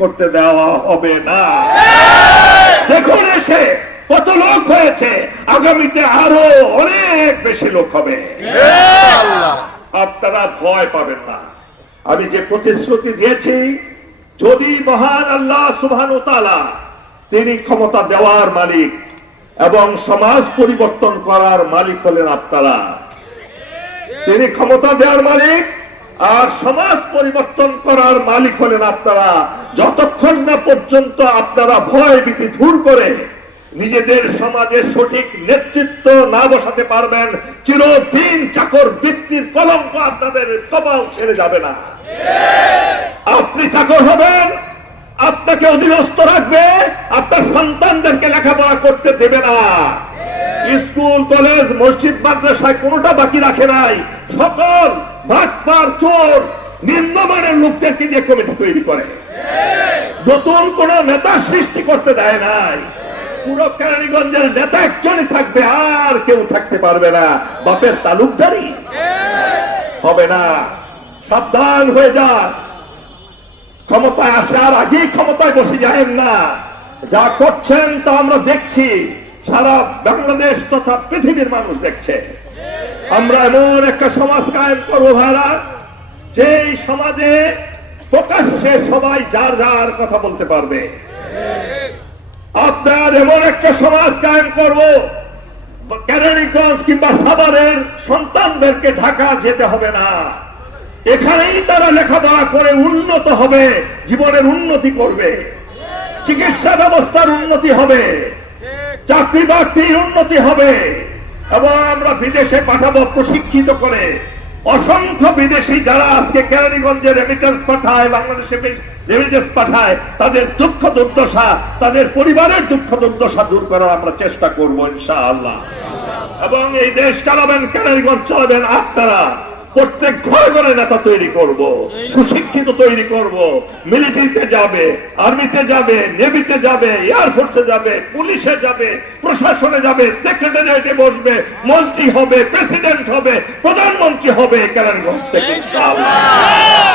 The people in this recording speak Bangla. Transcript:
করতে দেওয়া হবে না। দেখুন এসে কত লোক হয়েছে, আগামীতে আরো অনেক বেশি লোক হবে। আপনারা ভয় পাবেন না। আমি যে প্রতিশ্রুতি দিয়েছি, যদি মহান আল্লাহ সুবহানাহু ওয়া তাআলা, তিনি ক্ষমতা দেওয়ার মালিক এবং সমাজ পরিবর্তন করার মালিক হলেন আপনারা। তিনি ক্ষমতা দেওয়ার মালিক আর সমাজ পরিবর্তন করার মালিক হলেন আপনারা। যতক্ষণ না পর্যন্ত আপনারা ভয় ভীতি দূর করে নিজেদের সমাজের সঠিক নেতৃত্ব না বসাতে পারবেন, চিরদিন চাকর বৃত্তির কলঙ্ক আপনাদের কপাল ছেড়ে যাবে না। আপনি চাকর হবেন, আপনাকে অধীনস্থ রাখবে, আপনার সন্তানদেরকে লেখাপড়া করতে দেবে না। স্কুল কলেজ মসজিদ মাদ্রাসায় কোনোটা বাকি রাখে নাই। সকল বাটপার চোর নিম্নমানের লোকদেরকে দিয়ে কমিটি তৈরি করে, নতুন কোন নেতা সৃষ্টি করতে দেয় নাই। পুরো কেরানীগঞ্জের নেতা একজনই থাকবে, আর কেউ থাকতে পারবে না। বাপের তালুকদারি হবে না। সাবধান হয়ে যান। ক্ষমতায় আসার আগেই ক্ষমতায় বসে যায় না। যা করছেন তা আমরা দেখছি, সারা বাংলাদেশ তথা পৃথিবীর মানুষ দেখছে। আমরা এমন একটা সমাজ কায়েম করবো ভাইরা, যেই সমাজে প্রকাশ্যে সবাই যার যার কথা বলতে পারবে। আপনার এমন একটা সমাজ কায়েম করবো, কেরানীগঞ্জ কিংবা সাভারের সন্তানদেরকে ঢাকা যেতে হবে না। এখানেই তারা লেখাপড়া করে উন্নত হবে, জীবনের উন্নতি করবে, চিকিৎসা ব্যবস্থার উন্নতি হবে, চাকরি বাকরির উন্নতি হবে। এবং আমরা বিদেশে পাঠাবো প্রশিক্ষিত করে। অসংখ্য বিদেশি যারা আজকে কেরানীগঞ্জে রেমিটেন্স পাঠায়, বাংলাদেশে রেমিটেন্স পাঠায়, তাদের দুঃখ দুর্দশা, তাদের পরিবারের দুঃখ দুর্দশা দূর করার আমরা চেষ্টা করবো ইনশাআল্লাহ। এবং এই দেশ চালাবেন, কেরানীগঞ্জ চালাবেন আপনারা। প্রত্যেক ঘরে ঘরে নেতা তৈরি করব, সুশিক্ষিত তৈরি করব। মিলিটারিতে যাবে, আর্মিতে যাবে, নেভিতে যাবে, এয়ারফোর্সে যাবে, পুলিশে যাবে, প্রশাসনে যাবে, সেক্রেটারিয়েটে বসবে, মন্ত্রী হবে, প্রেসিডেন্ট হবে, প্রধানমন্ত্রী হবে কেরানীগঞ্জ থেকে ইনশাআল্লাহ।